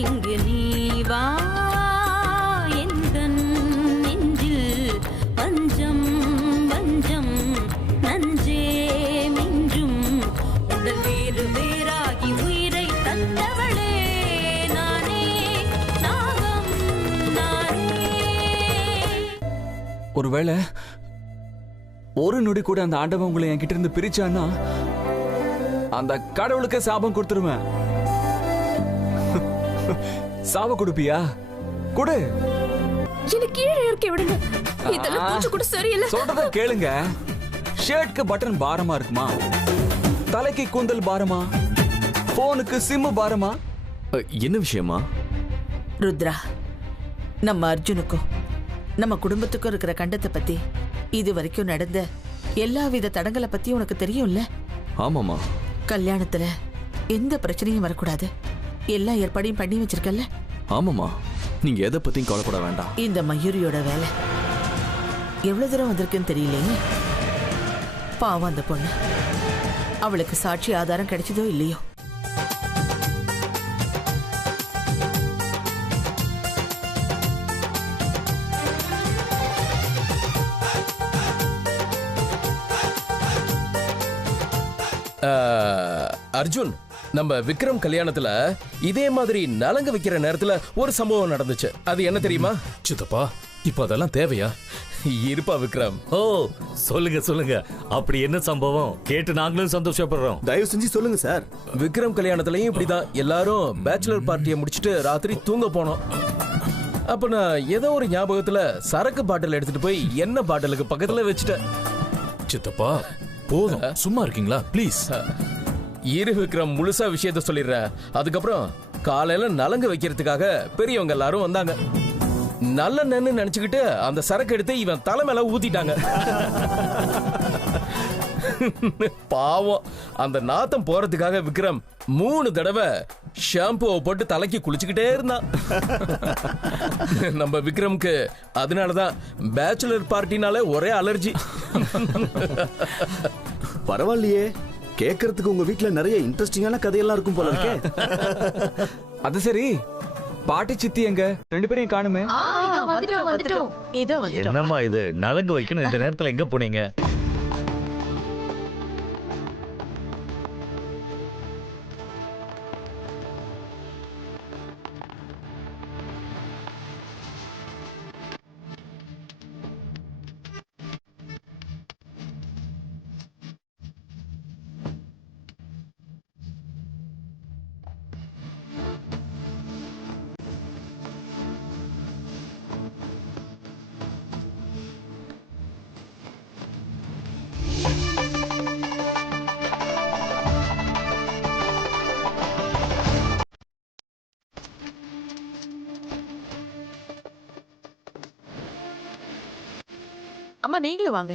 இங்கு நீ வா எந்தன் நெஞ்சில் பஞ்சம் வஞ்சம் நஞ்சே மிஞ்சும் உடல் வேறு வேறாகி உயிரை தந்தவளே நானே நாகம் நானே. ஒருவேளை ஒரு நொடி கூட அந்த ஆண்டவன் உங்களை என்கிட்ட இருந்து பிரிச்சான்னா அந்த கடவுளுக்கு சாபம் கொடுத்துருவேன். சாபம் கொடுப்பியா? கொடு. என்ன கீழே இருக்க விடுங்க. இதெல்லாம் கொஞ்சம் கூட சரியில்லை. சொல்றத கேளுங்க. ஷர்ட்க்கு பட்டன் பாரமா இருக்குமா? தலைக்கு கூந்தல் பாரமா? போனுக்கு சிம் பாரமா? என்ன விஷயமா? ருத்ரா, நம்ம அர்ஜுனுக்கும் நம்ம குடும்பத்துக்கும் இருக்கிற கண்டத்தை பத்தி, இது வரைக்கும் நடந்த எல்லா வித தடங்களை பத்தி உனக்கு தெரியும்ல? ஆமாமா. கல்யாணத்துல எந்த பிரச்சனையும் வரக்கூடாது, எல்லா ஏற்பாடையும் பண்ணி வச்சிருக்கல? ஆமாமா, நீங்க எதை பத்தியும் கவலைப்பட வேண்டாம். இந்த மயூரியோட வேலை எவ்வளவு தூரம் வந்திருக்குன்னு தெரியலையே. பாவம் அந்த பொண்ணு, அவளுக்கு சாட்சி ஆதாரம் கிடைச்சதோ இல்லையோ. அர்ஜுன், நம்ம விக்ரம் கல்யாணத்துல இதே மாதிரி நலங்கு வைக்கிற நேரத்துல ஒரு சம்பவம் நடந்துச்சு. அது என்ன தெரியுமா? சித்தப்பா, இப்ப அதெல்லாம் தேவையா? இருப்பா விக்ரம். ஓ, சொல்லுங்க சொல்லுங்க. அப்படி என்ன சம்பவம்? கேட்டு நாங்களும் சந்தோஷப்படுறோம். தயவு செஞ்சு சொல்லுங்க சார். விக்ரம் கல்யாணத்துலயும் இப்படிதான். எல்லாரும் பேச்சுலர் பார்ட்டியை முடிச்சிட்டு ராத்திரி தூங்க போனோம். அப்ப நான் ஏதோ ஒரு ஞாபகத்துல சரக்கு பாட்டில் எடுத்துட்டு போய் எண்ணெய் பாட்டிலுக்கு பக்கத்துல வச்சுட்டேன். சித்தப்பா போதும், சும்மா இருக்கீங்களா ப்ளீஸ்? இரு விக்ரம், முழுசா விஷயத்த சொல்லிடுறேன். அதுக்கப்புறம் காலையில நலங்கு வைக்கிறதுக்காக பெரியவங்க எல்லாரும் வந்தாங்க. நல்ல நன்னு நினைச்சுக்கிட்டு அந்த சரக்கு எடுத்து இவன் தலை மேல ஊத்திட்டாங்க. பாவம், அந்த நாத்தம் போறதுக்காக விக்ரம் 3 தடவை ஷாம்புவை போட்டு தலைக்கு குளிச்சுக்கிட்டே இருந்தான். நம்ம விக்ரம்க்கு அதனாலதான் பேச்சுலர் பார்ட்டினால ஒரே அலர்ஜி. பரவாயில்லையே, கேட்கறதுக்கு உங்க வீட்ல நிறைய இன்ட்ரெஸ்டிங்கான கதையெல்லாம் இருக்கும் போல இருக்கே. அது சரி, பாட்டி சித்தி எங்க? 2 பேரையும் காணுமே. என்னம்மா இது, நலங்கு வைக்கணும் இந்த நேரத்துல எங்க போனீங்க? அம்மா, நீங்களும் வாங்க.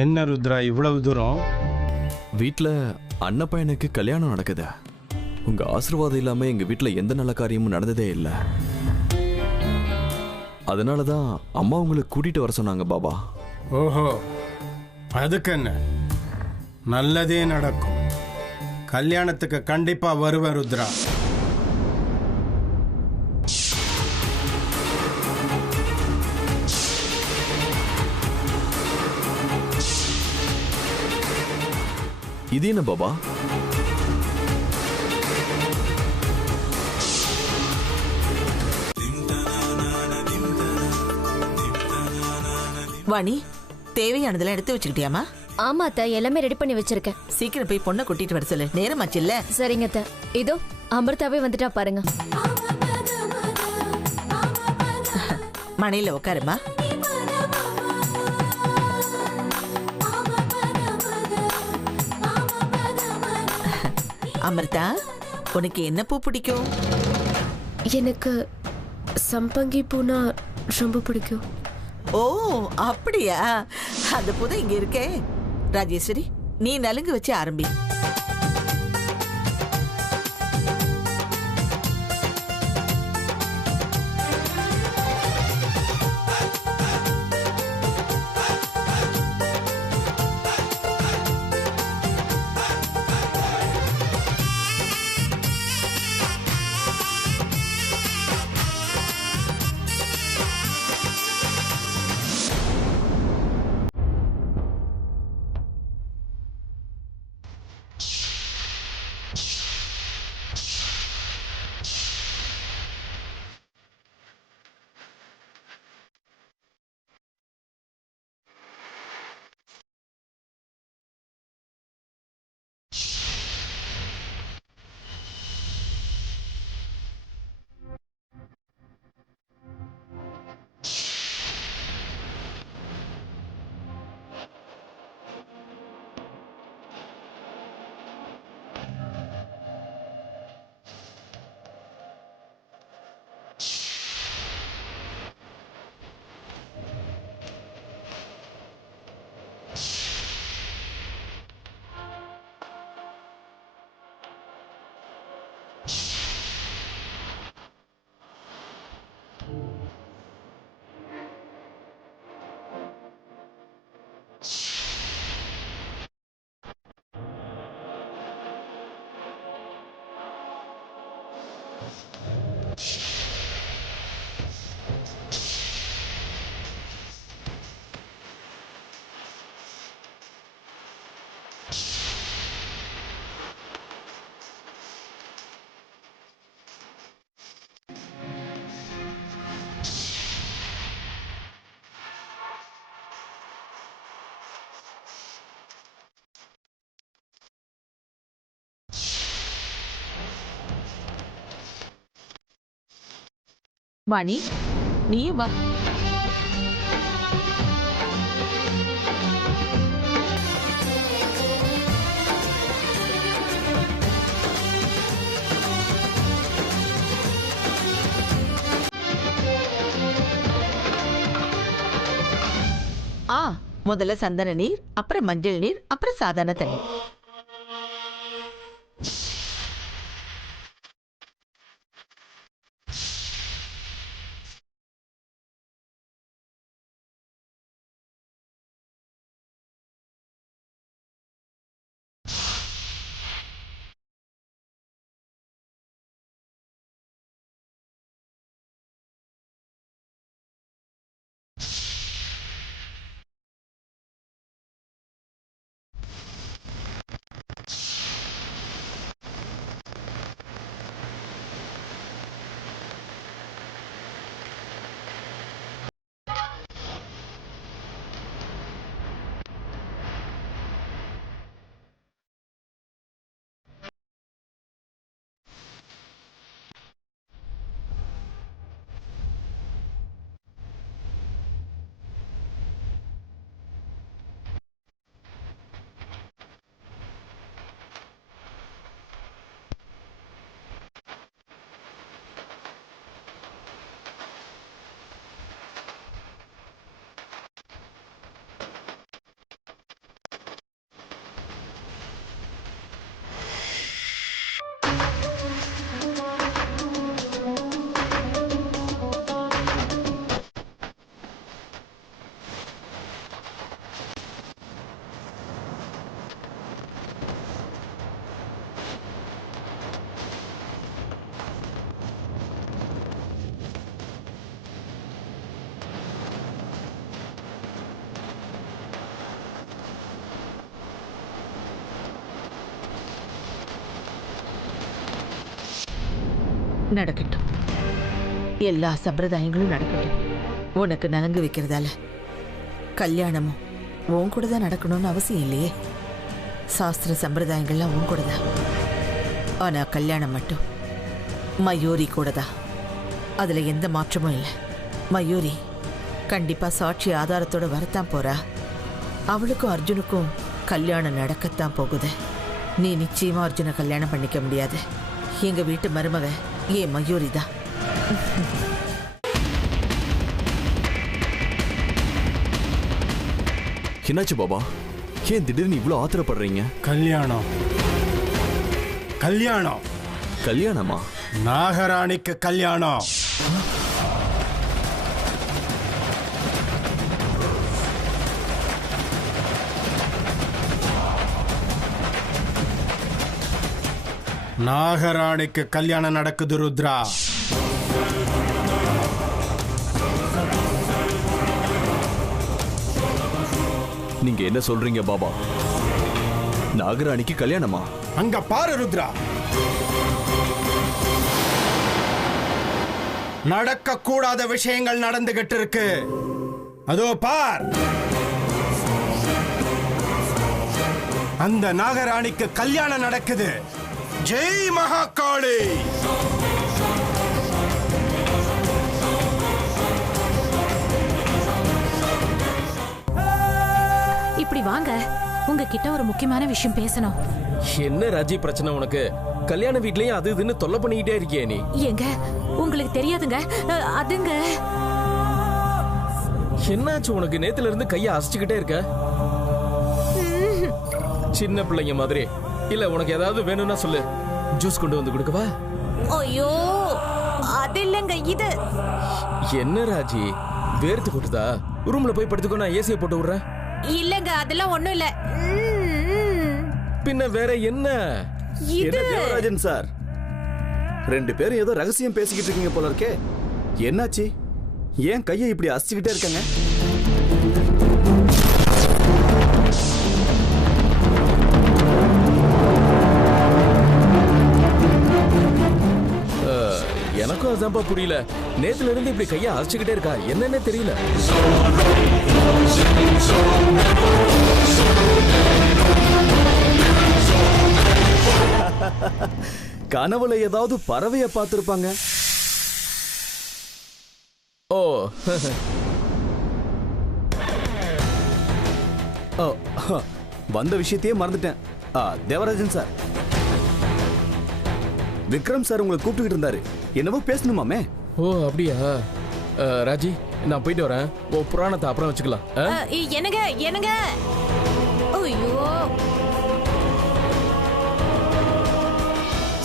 என்ன ருத்ரா இவ்வளவு தூரம்? வீட்டில் அண்ணப்பையனுக்கு கல்யாணம் நடக்குது. உங்க ஆசீர்வாதம் இல்லாம எங்க வீட்டில் எந்த நல்ல காரியமும் நடந்ததே இல்லை. அதனால தான் அம்மா உங்களை கூட்டிட்டு வர சொன்னாங்க பாபா. ஓஹோ, அதுக்கு என்ன, நல்லதே நடக்கும். கல்யாணத்துக்கு கண்டிப்பா வருவேன் ருத்ரா. இது என்ன பாபா? வாணி, தேவையானதெல்லாம் எடுத்து வச்சுக்கிட்டியாமா? ஆமா அத்தை, எல்லாமே ரெடி பண்ணி வச்சிருக்கேன். சீக்கிரம் போய் பொண்ணை கூட்டிட்டு வர சொல்லு, நேரமாச்சு இல்ல? சரிங்க அத்தை. இதோ அமிர்தாவே வந்துட்டா பாருங்க. மனையில உட்காருமா. அமிர்தா, உனக்கு என்ன பூ பிடிக்கும்? எனக்கு சம்பங்கி பூனா ரொம்ப பிடிக்கும். ஓ அப்படியா? அந்த பூ தான் இங்க இருக்கே. ராஜேஸ்வரி, நீ நலுங்கு வச்சு ஆரம்பி. வாணி, நீயும் வா. முதல்ல சந்தன நீர், அப்புறம் மஞ்சள் நீர், அப்புறம் சாதாரண தண்ணீர். நடக்கட்டும். எல்லா சம்பிரதாயங்களும் நடக்கட்டும். உனக்கு நலங்கு வைக்கிறதால கல்யாணமும் உன் கூட தான் நடக்கணும்னு அவசியம் இல்லையே. சாஸ்திர சம்பிரதாயங்கள்லாம் உன் கூட தான். ஆனா கல்யாணம் மட்டும் மயூரி கூட தான். அதுல எந்த மாற்றமும் இல்லை. மயூரி கண்டிப்பா சாட்சி ஆதாரத்தோட வரத்தான் போறா. அவளுக்கும் அர்ஜுனுக்கும் கல்யாணம் நடக்கத்தான் போகுது. நீ நிச்சயமா அர்ஜுனை கல்யாணம் பண்ணிக்க முடியாது. எங்க வீட்டு மருமக ஏன் மயூரி தான். என்னாச்சு பாபா? ஏன் திடீர்னு இவ்வளவு ஆத்திரப்படுறீங்க? கல்யாணம் கல்யாணம் கல்யாணமா? நாகராணிக்கு கல்யாணம். நாகராணிக்கு கல்யாணம் நடக்குது ருத்ரா. நீங்க என்ன சொல்றீங்க பாபா? நாகராணிக்கு கல்யாணமா? அங்க பாரு ருத்ரா, நடக்க கூடாத விஷயங்கள் நடந்துகிட்டு இருக்கு. அதோ பார், அந்த நாகராணிக்கு கல்யாணம் நடக்குது. ஜெய் மகாகாளி. இப்படி வாங்க, உங்ககிட்ட ஒரு முக்கியமான விஷயம் பேசணும். என்ன ராஜி பிரச்சனை உனக்கு? கல்யாண வீட்லயும் அது இதுன்னு தொல்லை பண்ணிக்கிட்டே இருக்கியே நீ. ஏங்க உங்களுக்கு தெரியாதுங்க, அதுங்க. என்னாச்சு உனக்கு? நேத்துல இருந்து கைய அசைச்சுக்கிட்டே இருக்க. சின்ன பிள்ளைங்க மாதிரி. இல்ல உனக்கு ஏதாவது வேணும்னா சொல்லு, ஜூஸ் கொண்டு வந்து கொடுக்கவா? ஐயோ அது இல்லங்க, இது. என்ன ராஜி, வேர்த்து கொட்டுதா? ரூம்ல போய் படுத்துக்கோ, நான் ஏசியை போட்டு விடுறேன். இல்லங்க அதெல்லாம் ஒண்ணும் இல்ல. பின்ன வேற என்ன? என்ன தேவராஜன் சார், ரெண்டு பேரும் ஏதோ ரகசியம் பேசிக்கிட்டு இருக்கீங்க போல இருக்கே. என்னாச்சு? ஏன் கையை இப்படி அசைச்சுக்கிட்டே இருக்காங்க? எனக்கும் அதான்ப்பா புரியல. நேத்துல இருந்து இப்படி கையை அசைச்சுக்கிட்டே இருக்கா, என்னன்னே தெரியல. கனவுல ஏதாவது பறவைய பார்த்திருப்பாங்க. ஓ வந்த விஷயத்தையே மறந்துட்டேன். தேவராஜன் சார், விக்ரம் சார் உங்களை கூப்பிட்டுக்கிட்டு இருந்தாரு. என்னவோ பேசணுமாமே. ஓ அப்படியா? ராஜி, நான் போயிட்டு வரேன். ஓ புராணத்தை அப்புறம் வச்சுக்கலாம். என்னங்க என்னங்க, ஐயோ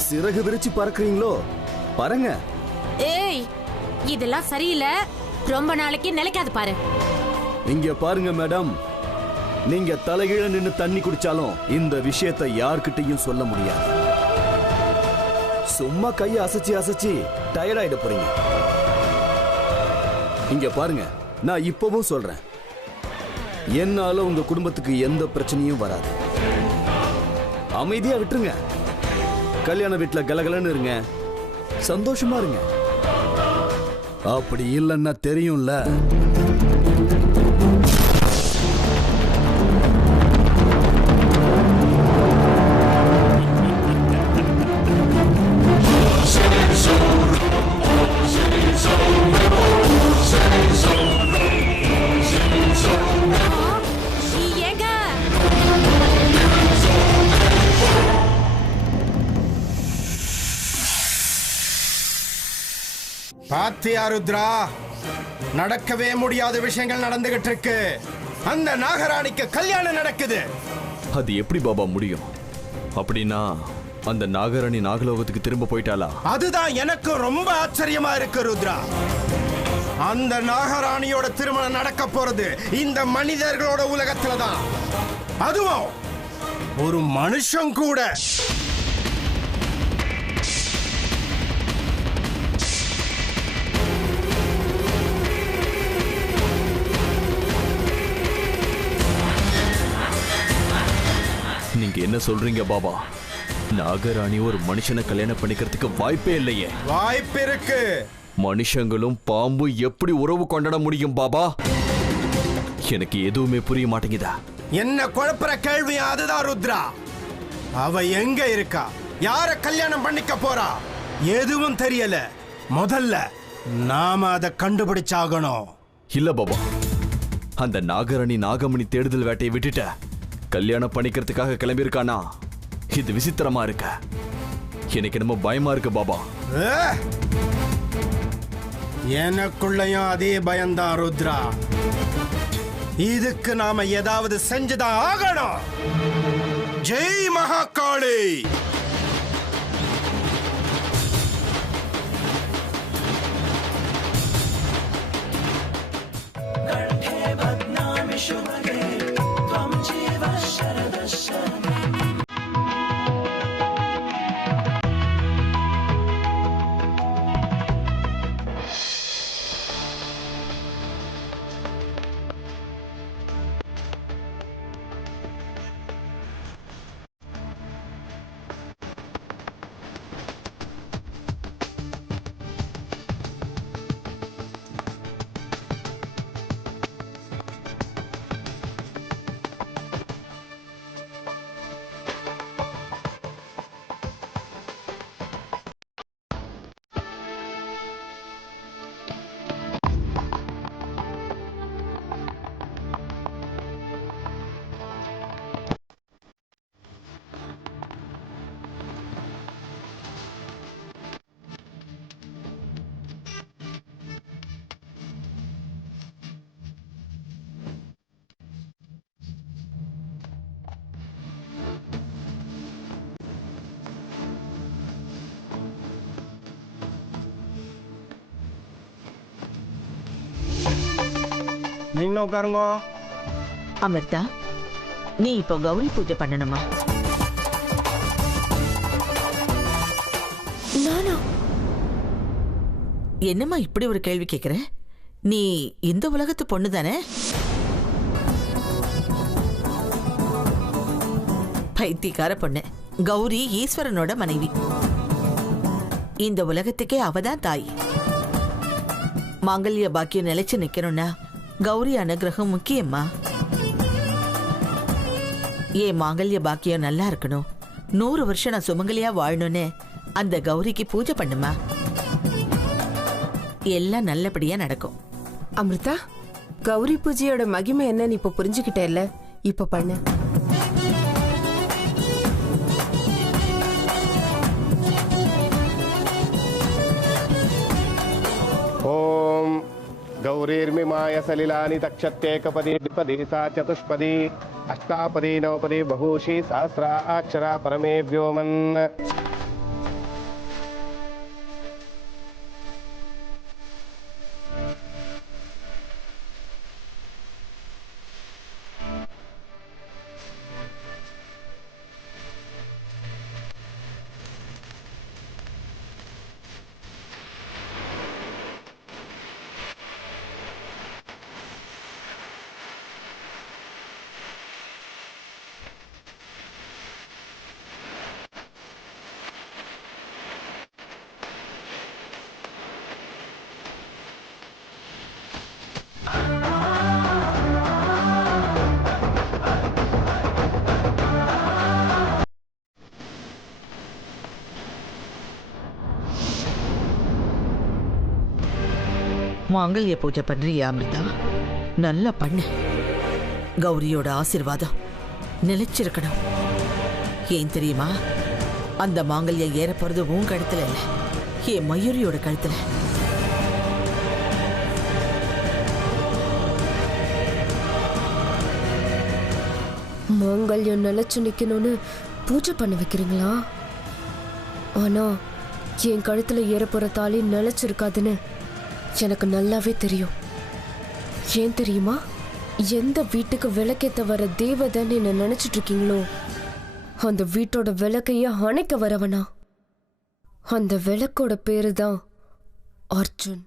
சிறகு விரிச்சு பறக்குறீங்களோ? பாருங்க. ஏய் இதெல்லாம் சரியில்லை, ரொம்ப நாளைக்கு நிலைக்காது பாரு. இங்க பாருங்க மேடம், நீங்க தலைகீழ நின்னு தண்ணி குடிச்சாலும் இந்த விஷயத்தை யார்கிட்டையும் சொல்ல முடியாது. சும்மா கையை அசைச்சு அசைச்சு டயர்ட் ஆயிட போறீங்க. இங்க பாருங்க, நான் இப்பவும் சொல்றேன், என்னால உங்க குடும்பத்துக்கு எந்த பிரச்சனையும் வராது. அமைதியா விட்டுருங்க. கல்யாண வீட்டுல கலகலன்னு இருங்க, சந்தோஷமா இருங்க. அப்படி இல்லைன்னா தெரியும்ல. பாத்தியா ருத்ரா, நடக்கவே முடியாத விஷயங்கள் நடந்துகிட்டு இருக்கு. அந்த நாகராணிக்கு கல்யாணம் நடக்குது. அது எப்படி பாபா முடியும்? அப்படின்னா அந்த நாகராணி நாகலோகத்துக்கு திரும்ப போயிட்டாளா? அதுதான் எனக்கு ரொம்ப ஆச்சரியமா இருக்கு ருத்ரா. அந்த நாகராணியோட திருமணம் நடக்க போறது இந்த மனிதர்களோட உலகத்துல தான். அதுவும் ஒரு மனுஷன் கூட. நீங்க நீங்க என்ன சொல்றீங்க பாபா? நாகராணி ஒரு மனுஷனை கல்யாணம் பண்ணிக்கிறதுக்கு வாய்ப்பே இல்லையே. வாய்ப்பு இருக்கு. மனுஷங்களும் பாம்பு எப்படி உறவு கொண்டாட முடியும் பாபா? எனக்கு எதுவுமே புரிய மாட்டேங்குதா? என்ன குழப்பற கேள்வியா அதுதான் ருத்ரா. அவ எங்க இருக்கா, யார கல்யாணம் பண்ணிக்க போறா, எதுவும் தெரியல. முதல்ல நாம அதை கண்டுபிடிச்சாகணும். இல்ல பாபா, அந்த நாகராணி நாகமணி தேடுதல் வேட்டையை விட்டுட்ட கல்யாணம் பண்ணிக்கிறதுக்காக கிளம்பியிருக்கானா? இது விசித்திரமா இருக்க. எனக்கு என்னமோ பயமா இருக்கு பாபா. எனக்குள்ளயும் அதே பயம்தான் ருத்ரா. இதுக்கு நாம ஏதாவது செஞ்சுதான் ஆகணும். ஜெய் மகாகாளி. நீங்களும் உட்காருங்க. அமிர்தா, நீ இப்போ கௌரி பூஜை பண்ணணுமா? நானா? என்னம்மா இப்படி ஒரு கேள்வி கேட்கிற? நீ இந்த உலகத்து பொண்ணு தானே? பைத்தியக்கார பொண்ணு. கௌரி ஈஸ்வரனோட மனைவி. இந்த உலகத்துக்கே அவதான் தாய். மாங்கல்ய பாக்கியம் நிலைச்சு நிக்கணும்னா கௌரி அனுகிரகம் முக்கியம்மா. ஏன் மாங்கல்ய பாக்கியம் நல்லா இருக்கணும், 100 வருஷம் நான் சுமங்கலியா வாழணும்னு அந்த கௌரிக்கு பூஜை பண்ணுமா. எல்லாம் நல்லபடியா நடக்கும். அமிர்தா, கௌரி பூஜையோட மகிமை என்னன்னு இப்ப புரிஞ்சுக்கிட்டேல்ல, இப்ப பண்ணு. ஓம் गौरीर्मिमाय सलिलानि तक्षत्येकपदी द्विपदी सा चतुष्पदी अष्टापदी नवपदी बहुषी सहस्रा अक्षरा परमे व्योमन्. மாங்கல்ய பூஜை பண்றியா அமிர்தா? நல்லா பண்ணு. கௌரியோட ஆசீர்வாதம் நிலைச்சிருக்கணும். ஏன் தெரியுமா? அந்த மாங்கல்யம் ஏற போறது உன் கழுத்துல இல்ல, என் மயூரியோட கழுத்துல. மாங்கல்யம் நிலைச்சு நிக்கணும்னு பூஜை பண்ண வைக்கிறீங்களா? ஆனா என் கழுத்துல ஏற போற தாலி நிலைச்சிருக்காதுன்னு எனக்கு நல்லாவே தெரியும். ஏன் தெரியுமா? எந்த வீட்டுக்கு விளக்கேத்த வர தேவதைன்னு என்ன நினைச்சிட்டு இருக்கீங்களோ, அந்த வீட்டோட விளக்கைய அணைக்க வரவனா. அந்த விளக்கோட பேரு தான் அர்ஜுன்.